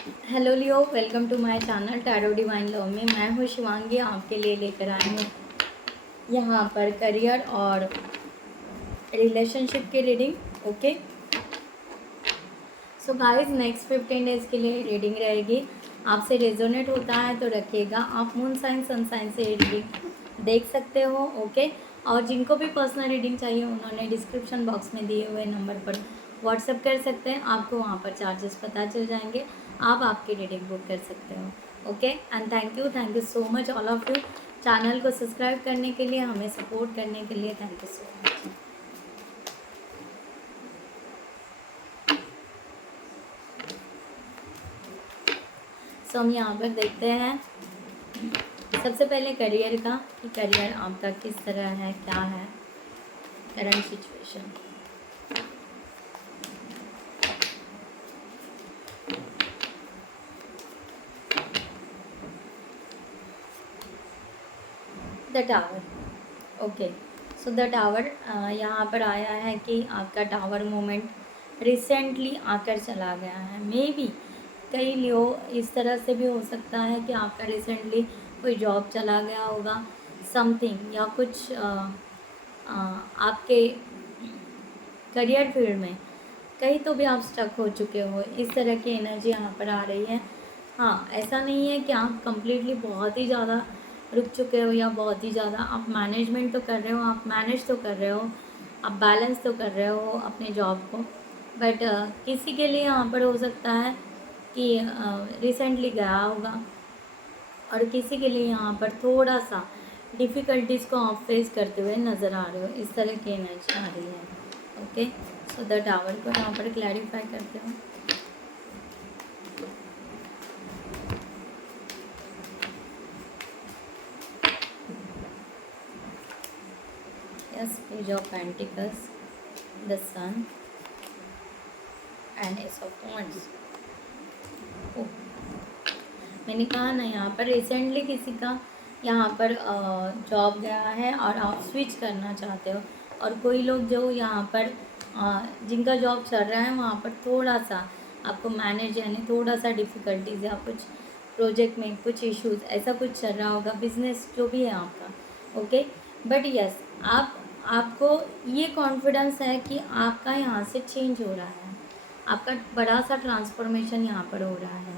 Hello Leo, welcome to my channel tarot divine love में। मैं हूँ शिवांगी, आपके लिए लेकर आई हूँ यहाँ पर करियर और रिलेशनशिप की reading. Okay, so guys, next 15 days के लिए रीडिंग रहेगी। आपसे रेजोनेट होता है तो रखिएगा। आप मून साइन सन साइन से रीडिंग देख सकते हो। ओके, और जिनको भी पर्सनल रीडिंग चाहिए उन्होंने डिस्क्रिप्शन बॉक्स में दिए हुए नंबर पर व्हाट्सअप कर सकते हैं। आपको वहाँ पर चार्जेस पता चल जाएंगे, आप आपकी रीडिंग बुक कर सकते हो। Okay, and thank you so much all of you channel को सब्सक्राइब करने के लिए, हमें सपोर्ट करने के लिए। Thank you so much. So हम यहाँ पर देखते हैं सबसे पहले करियर का, कि करियर आपका किस तरह है, क्या है current situation. The tower. Okay, so the tower यहाँ पर आया है कि आपका टावर मोमेंट रिसेंटली आकर चला गया है। मे बी कई लोग इस तरह से भी हो सकता है कि आपका रिसेंटली कोई जॉब चला गया होगा, समथिंग, या कुछ आपके करियर फील्ड में कहीं तो भी आप स्टक हो चुके हो। इस तरह की एनर्जी यहाँ पर आ रही है। हाँ, ऐसा नहीं है कि आप कंप्लीटली बहुत ही ज़्यादा रुक चुके हो या बहुत ही ज़्यादा आप मैनेजमेंट तो कर रहे हो, आप मैनेज तो कर रहे हो, आप बैलेंस तो कर रहे हो अपने जॉब को। बट किसी के लिए यहाँ पर हो सकता है कि रिसेंटली गया होगा, और किसी के लिए यहाँ पर थोड़ा सा डिफ़िकल्टीज़ को आप फेस करते हुए नज़र आ रहे हो। इस तरह की एनर्जी आ रही है। ओके, सो द टावर को यहाँ पर क्लैरिफाई करते हो। Yes, page of pentacles, the sun and ace of wands। मैंने कहा ना, यहाँ पर रिसेंटली किसी का यहाँ पर जॉब गया है और आप स्विच करना चाहते हो, और कोई लोग जो यहाँ पर जिनका जॉब चल रहा है वहाँ पर थोड़ा सा आपको मैनेज, यानी थोड़ा सा डिफ़िकल्टीज या कुछ प्रोजेक्ट में कुछ इश्यूज ऐसा कुछ चल रहा होगा, बिजनेस जो भी है आपका। ओके, बट यस, आपको ये कॉन्फिडेंस है कि आपका यहाँ से चेंज हो रहा है, आपका बड़ा सा ट्रांसफॉर्मेशन यहाँ पर हो रहा है।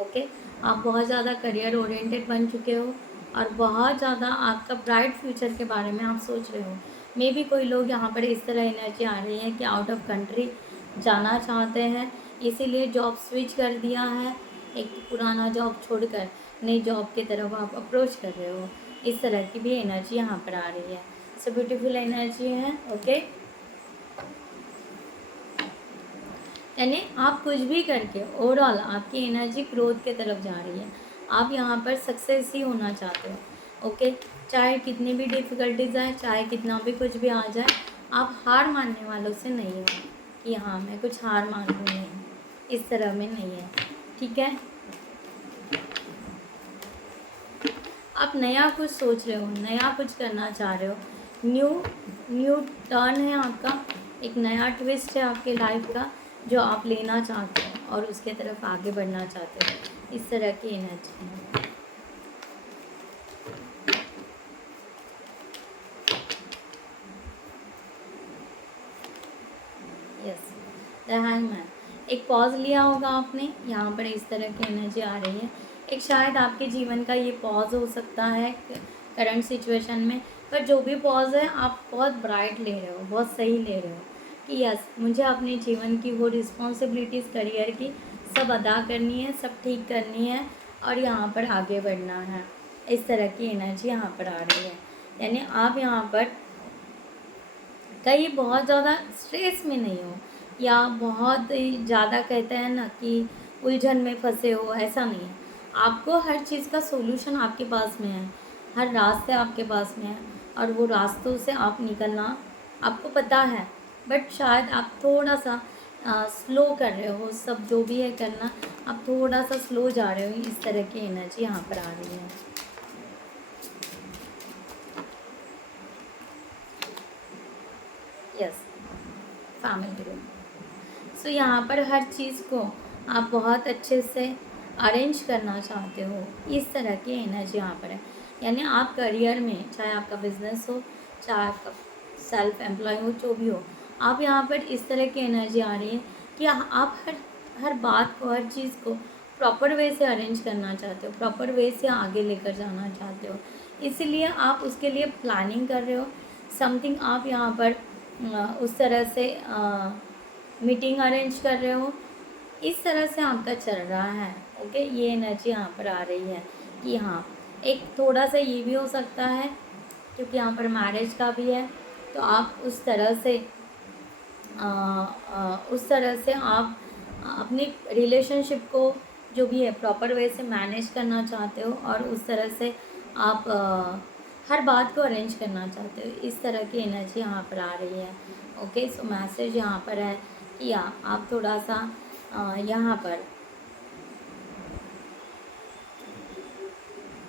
ओके, आप बहुत ज़्यादा करियर ओरिएंटेड बन चुके हो और बहुत ज़्यादा आपका ब्राइट फ्यूचर के बारे में आप सोच रहे हो। मे बी कोई लोग यहाँ पर इस तरह एनर्जी आ रही है कि आउट ऑफ कंट्री जाना चाहते हैं, इसीलिए जॉब स्विच कर दिया है, एक पुराना जॉब छोड़कर नई जॉब की तरफ आप अप्रोच कर रहे हो। इस तरह की भी एनर्जी यहाँ पर आ रही है। सो ब्यूटीफुल एनर्जी है। ओके, यानी आप कुछ भी करके ओवरऑल आपकी एनर्जी ग्रोथ के तरफ जा रही है। आप यहाँ पर सक्सेस ही होना चाहते हो। ओके, चाहे कितनी भी डिफ़िकल्टीज आए, चाहे कितना भी कुछ भी आ जाए, आप हार मानने वालों से नहीं हो कि हाँ मैं कुछ हार मान लूँ, नहीं, इस तरह में नहीं है। ठीक है, आप नया कुछ सोच रहे हो, नया कुछ करना चाह रहे हो, न्यू टर्न है आपका, एक नया ट्विस्ट है आपके लाइफ का जो आप लेना चाहते हो और उसके तरफ आगे बढ़ना चाहते हो। इस तरह की एनर्जी है। Yes, the hangman. एक पॉज लिया होगा आपने, यहाँ पर इस तरह की एनर्जी आ रही है। एक शायद आपके जीवन का ये पॉज हो सकता है करंट सिचुएशन में, पर जो भी पॉज है आप बहुत ब्राइट ले रहे हो, बहुत सही ले रहे हो कि यस, मुझे अपने जीवन की वो रिस्पॉन्सिबिलिटीज़ करियर की सब अदा करनी है, सब ठीक करनी है और यहाँ पर आगे बढ़ना है। इस तरह की एनर्जी यहाँ पर आ रही है। यानी आप यहाँ पर कहीं बहुत ज़्यादा स्ट्रेस में नहीं हो, या बहुत ही ज़्यादा कहते हैं ना कि उलझन में फंसे हो, ऐसा नहीं है। आपको हर चीज़ का सोल्यूशन आपके पास में है, हर रास्ते आपके पास में है, और वो रास्तों से आप निकलना आपको पता है। बट शायद आप थोड़ा सा स्लो कर रहे हो, सब जो भी है करना, आप थोड़ा सा स्लो जा रहे हो। इस तरह की एनर्जी यहाँ पर आ रही है। Yes, family room. सो यहाँ पर हर चीज़ को आप बहुत अच्छे से अरेंज करना चाहते हो, इस तरह की एनर्जी यहाँ पर है। यानी आप करियर में, चाहे आपका बिजनेस हो, चाहे आपका सेल्फ एम्प्लॉय हो, जो भी हो, आप यहाँ पर इस तरह की एनर्जी आ रही है कि आप हर बात को, हर चीज़ को प्रॉपर वे से अरेंज करना चाहते हो, प्रॉपर वे से आगे लेकर जाना चाहते हो। इसीलिए आप उसके लिए प्लानिंग कर रहे हो। समथिंग आप यहाँ पर उस तरह से मीटिंग अरेंज कर रहे हो, इस तरह से आपका चल रहा है। ओके, ये एनर्जी यहाँ पर आ रही है कि हाँ, एक थोड़ा सा ये भी हो सकता है क्योंकि यहाँ पर मैरिज का भी है, तो आप उस तरह से आप अपनी रिलेशनशिप को जो भी है प्रॉपर वे से मैनेज करना चाहते हो, और उस तरह से आप हर बात को अरेंज करना चाहते हो। इस तरह की एनर्जी यहाँ पर आ रही है। ओके, सो मैसेज यहाँ पर है कि आप थोड़ा सा यहाँ पर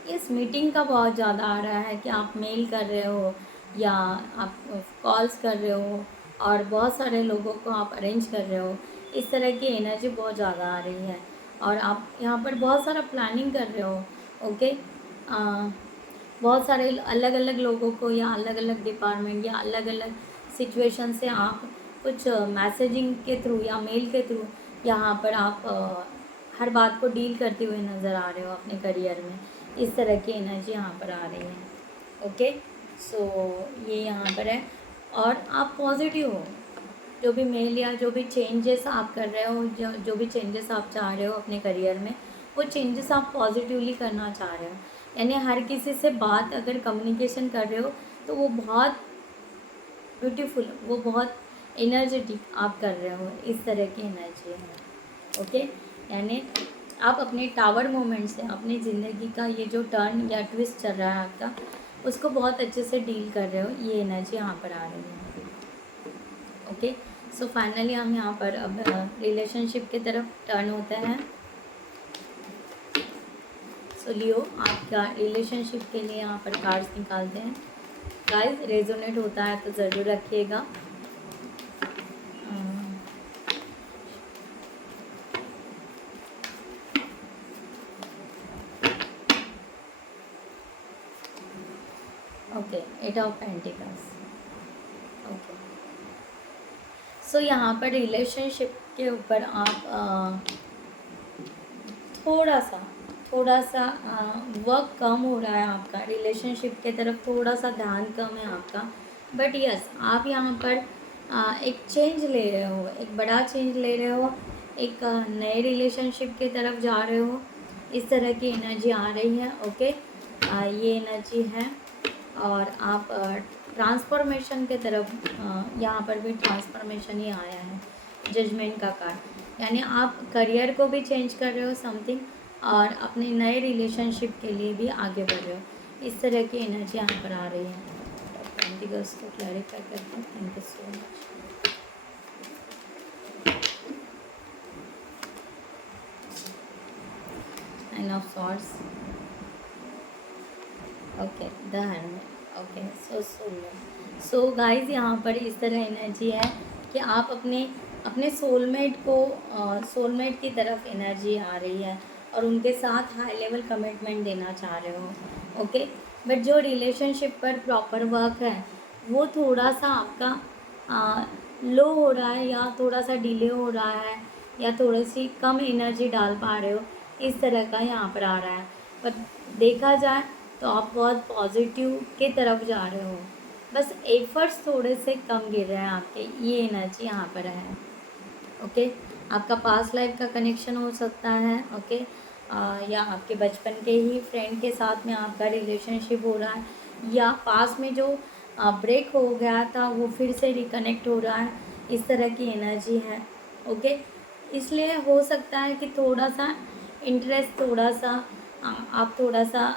इस मीटिंग का बहुत ज़्यादा आ रहा है कि आप मेल कर रहे हो या आप कॉल्स कर रहे हो और बहुत सारे लोगों को आप अरेंज कर रहे हो। इस तरह की एनर्जी बहुत ज़्यादा आ रही है और आप यहाँ पर बहुत सारा प्लानिंग कर रहे हो। ओके, बहुत सारे अलग अलग लोगों को या अलग अलग डिपार्टमेंट या अलग अलग सिचुएशन से आप कुछ मैसेजिंग के थ्रू या मेल के थ्रू यहाँ पर आप हर बात को डील करते हुए नज़र आ रहे हो अपने करियर में। इस तरह की एनर्जी यहाँ पर आ रही है। ओके, सो ये यहाँ पर है और आप पॉजिटिव हो। जो भी मेल या जो भी चेंजेस आप कर रहे हो, जो भी चेंजेस आप चाह रहे हो अपने करियर में, वो चेंजेस आप पॉजिटिवली करना चाह रहे हो। यानी हर किसी से बात अगर कम्युनिकेशन कर रहे हो तो वो बहुत ब्यूटीफुल, वो बहुत एनर्जेटिक आप कर रहे हो। इस तरह की एनर्जी है। ओके, यानी आप अपने टावर मोमेंट से, अपनी ज़िंदगी का ये जो टर्न या ट्विस्ट चल रहा है आपका, उसको बहुत अच्छे से डील कर रहे हो। ये एनर्जी यहाँ पर आ रही है। ओके, सो फाइनली हम यहाँ पर अब रिलेशनशिप की तरफ टर्न होते हैं। सो लियो, आपका रिलेशनशिप के लिए यहाँ पर कार्ड्स निकालते हैं। गाइस, रेजोनेट होता है तो ज़रूर रखिएगा। Okay, 8 of pentacles. ओके, सो यहाँ पर रिलेशनशिप के ऊपर आप थोड़ा सा वर्क कम हो रहा है आपका, रिलेशनशिप के तरफ थोड़ा सा ध्यान कम है आपका। बट यस, आप यहाँ पर एक चेंज ले रहे हो, एक बड़ा चेंज ले रहे हो, एक नए रिलेशनशिप की तरफ जा रहे हो। इस तरह की एनर्जी आ रही है। ओके, ये एनर्जी है और आप ट्रांसफॉर्मेशन के तरफ, यहाँ पर भी ट्रांसफॉर्मेशन ही आया है, जजमेंट का कार्ड। यानी आप करियर को भी चेंज कर रहे हो समथिंग, और अपने नए रिलेशनशिप के लिए भी आगे बढ़ रहे हो। इस तरह की एनर्जी यहाँ पर आ रही है। पेंटिकल्स को क्लैरिफाई करते हैं। Thank you so much. Nine of swords. Okay, the handmade. Okay, so guys, यहाँ पर इस तरह एनर्जी है कि आप अपने सोलमेट की तरफ एनर्जी आ रही है और उनके साथ हाई लेवल कमिटमेंट देना चाह रहे हो। ओके, बट जो रिलेशनशिप पर प्रॉपर वर्क है वो थोड़ा सा आपका लो हो रहा है, या थोड़ा सा डिले हो रहा है, या थोड़ी सी कम एनर्जी डाल पा रहे हो। इस तरह का यहाँ पर आ रहा है। पर देखा जाए तो आप बहुत पॉजिटिव के तरफ जा रहे हो, बस एफर्ट्स थोड़े से कम गिर रहे हैं आपके। ये एनर्जी यहाँ पर है। ओके, आपका पास्ट लाइफ का कनेक्शन हो सकता है। ओके, या आपके बचपन के ही फ्रेंड के साथ में आपका रिलेशनशिप हो रहा है, या पास में जो ब्रेक हो गया था वो फिर से रिकनेक्ट हो रहा है। इस तरह की एनर्जी है। ओके, इसलिए हो सकता है कि थोड़ा सा इंटरेस्ट, थोड़ा सा आप थोड़ा सा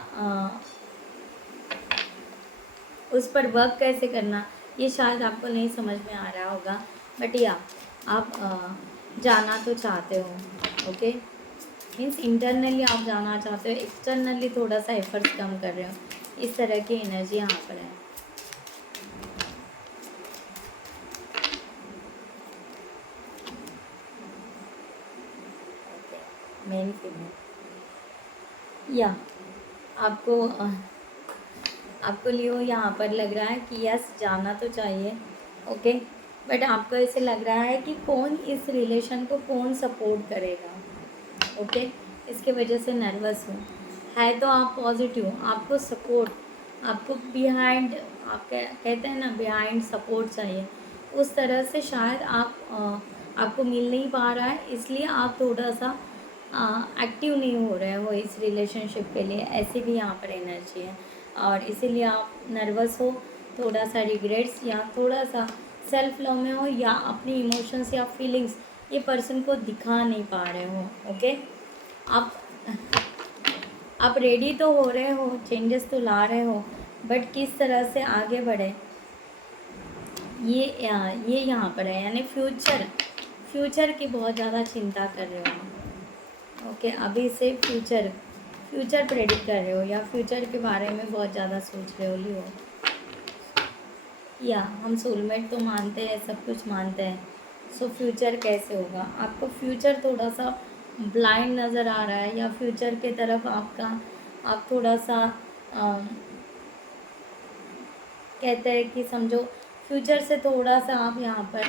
उस पर वर्क कैसे करना, ये शायद आपको नहीं समझ में आ रहा होगा। बट या आप जाना तो चाहते हो। ओके, मीन्स इंटरनली आप जाना चाहते हो, एक्सटर्नली थोड़ा सा एफर्ट्स कम कर रहे हो। इस तरह की एनर्जी यहाँ पर है। Main female. या आपको लियो यहाँ पर लग रहा है कि यस जाना तो चाहिए, ओके, बट आपको ऐसे लग रहा है कि कौन इस रिलेशन को कौन सपोर्ट करेगा, ओके, इसके वजह से नर्वस हो। है तो आप पॉजिटिव, आपको सपोर्ट, आपको बिहाइंड, आप कहते हैं ना बिहाइंड सपोर्ट चाहिए, उस तरह से शायद आपको मिल नहीं पा रहा है, इसलिए आप थोड़ा सा एक्टिव नहीं हो रहे हो इस रिलेशनशिप के लिए, ऐसी भी यहाँ पर एनर्जी है, और इसीलिए आप नर्वस हो, थोड़ा सा रिग्रेट्स या थोड़ा सा सेल्फ लव में हो, या अपनी इमोशंस या फीलिंग्स ये पर्सन को दिखा नहीं पा रहे हो, ओके। आप रेडी तो हो रहे हो, चेंजेस तो ला रहे हो, बट किस तरह से आगे बढ़े ये यहाँ पर है, यानी फ्यूचर की बहुत ज़्यादा चिंता कर रहे हो, ओके। अभी से फ्यूचर प्रेडिक्ट कर रहे हो, या फ्यूचर के बारे में बहुत ज़्यादा सोच रहे हो लियो। या हम सोलमेट तो मानते हैं, सब कुछ मानते हैं, सो फ्यूचर कैसे होगा, आपको फ्यूचर थोड़ा सा ब्लाइंड नज़र आ रहा है, या फ्यूचर के तरफ आप थोड़ा सा कहते हैं कि समझो फ्यूचर से थोड़ा सा आप यहाँ पर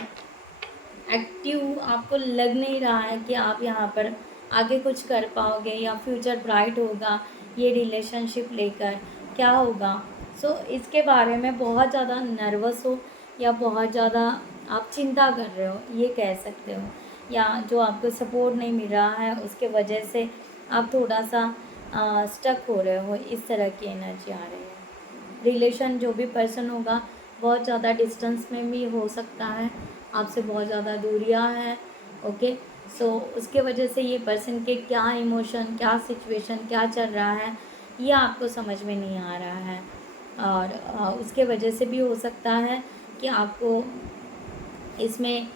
एक्टिव, आपको लग नहीं रहा है कि आप यहाँ पर आगे कुछ कर पाओगे, या फ्यूचर ब्राइट होगा ये रिलेशनशिप लेकर, क्या होगा। सो इसके बारे में बहुत ज़्यादा नर्वस हो, या बहुत ज़्यादा आप चिंता कर रहे हो, ये कह सकते हो, या जो आपको सपोर्ट नहीं मिल रहा है उसके वजह से आप थोड़ा सा स्टक हो रहे हो, इस तरह की एनर्जी आ रही है। रिलेशन जो भी पर्सन होगा बहुत ज़्यादा डिस्टेंस में भी हो सकता है, आपसे बहुत ज़्यादा दूरियां हैं, ओके। सो उसके वजह से ये पर्सन के क्या इमोशन, क्या सिचुएशन, क्या चल रहा है ये आपको समझ में नहीं आ रहा है, और उसके वजह से भी हो सकता है कि आपको इसमें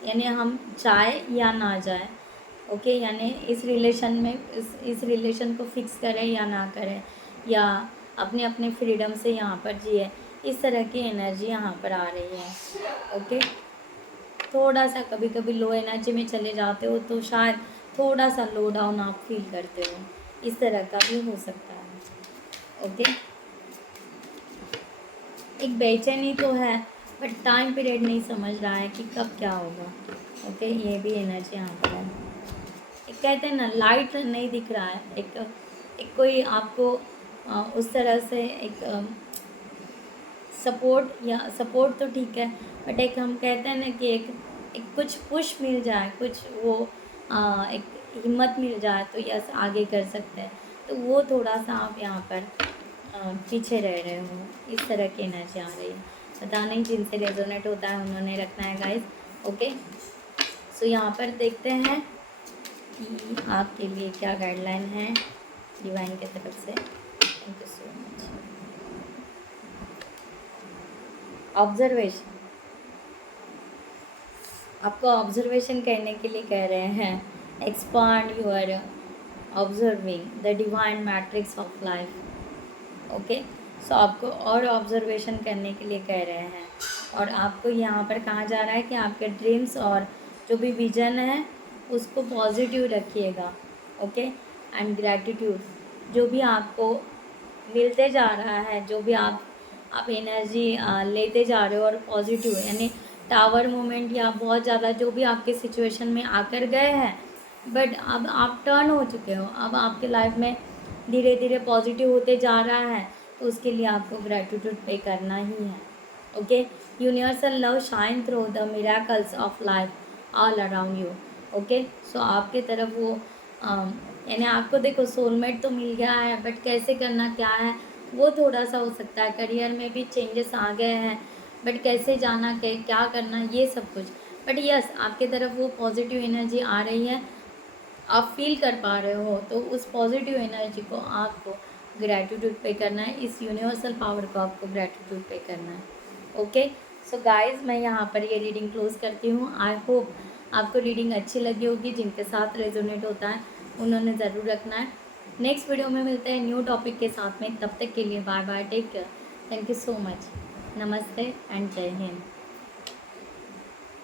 यानी हम जाए या ना जाए, ओके, यानी इस रिलेशन में इस रिलेशन को फिक्स करें या ना करें, या अपने अपने फ्रीडम से यहाँ पर जिए, इस तरह की एनर्जी यहाँ पर आ रही है, ओके। थोड़ा सा कभी कभी लो एनर्जी में चले जाते हो तो शायद थोड़ा सा लो डाउन आप फील करते हो, इस तरह का भी हो सकता है, ओके। एक बेचैनी तो है, बट टाइम पीरियड नहीं समझ रहा है कि कब क्या होगा, ओके, ये भी एनर्जी यहाँ पर है। एक कहते हैं ना लाइट नहीं दिख रहा है, एक कोई आपको उस तरह से एक सपोर्ट तो ठीक है, बट एक हम कहते हैं ना कि एक कुछ पुश मिल जाए, कुछ वो एक हिम्मत मिल जाए तो यस आगे कर सकते हैं, तो वो थोड़ा सा आप यहाँ पर पीछे रह रहे हो, इस तरह की एनर्जी आ रही है। पता नहीं जिनसे रेजोनेट होता है उन्होंने रखना है गाइस, ओके। सो यहाँ पर देखते हैं कि आपके लिए क्या गाइडलाइन है डिवाइन की तरफ से। Thank you so much. Observation, आपको ऑब्जर्वेशन करने के लिए कह रहे हैं, expand your observing the divine matrix of life, okay. So आपको और ऑब्जर्वेशन करने के लिए कह रहे हैं, और आपको यहाँ पर कहा जा रहा है कि आपके ड्रीम्स और जो भी विजन है उसको पॉजिटिव रखिएगा, ओके, एंड ग्रैटिट्यूड, जो भी आपको मिलते जा रहा है, जो भी आप एनर्जी लेते जा रहे हो, और पॉजिटिव यानी टावर मोमेंट या बहुत ज़्यादा जो भी आपके सिचुएशन में आकर गए हैं, बट अब आप टर्न हो चुके हो, अब आपके लाइफ में धीरे धीरे पॉजिटिव होते जा रहा है, तो उसके लिए आपको ग्रैटिट्यूड पे करना ही है, okay. Universal love shine through the miracles of life all around you, okay. So आपके तरफ वो यानी आपको देखो सोलमेट तो मिल गया है, बट कैसे करना क्या है वो थोड़ा सा हो सकता है, करियर में भी चेंजेस आ गए हैं, बट कैसे जाना क्या करना ये सब कुछ, बट यस आपके तरफ वो पॉजिटिव एनर्जी आ रही है, आप फील कर पा रहे हो, तो उस पॉजिटिव एनर्जी को आपको ग्रैटिट्यूड पे करना है, इस यूनिवर्सल पावर को आपको ग्रैटिट्यूड पे करना है, ओके। सो गाइस मैं यहाँ पर ये रीडिंग क्लोज करती हूँ। आई होप आपको रीडिंग अच्छी लगी होगी, जिनके साथ रेजोनेट होता है उन्होंने ज़रूर रखना है। नेक्स्ट वीडियो में मिलते हैं न्यू टॉपिक के साथ में, तब तक के लिए bye bye, take care, thank you so much, नमस्ते एंड जय हिंद।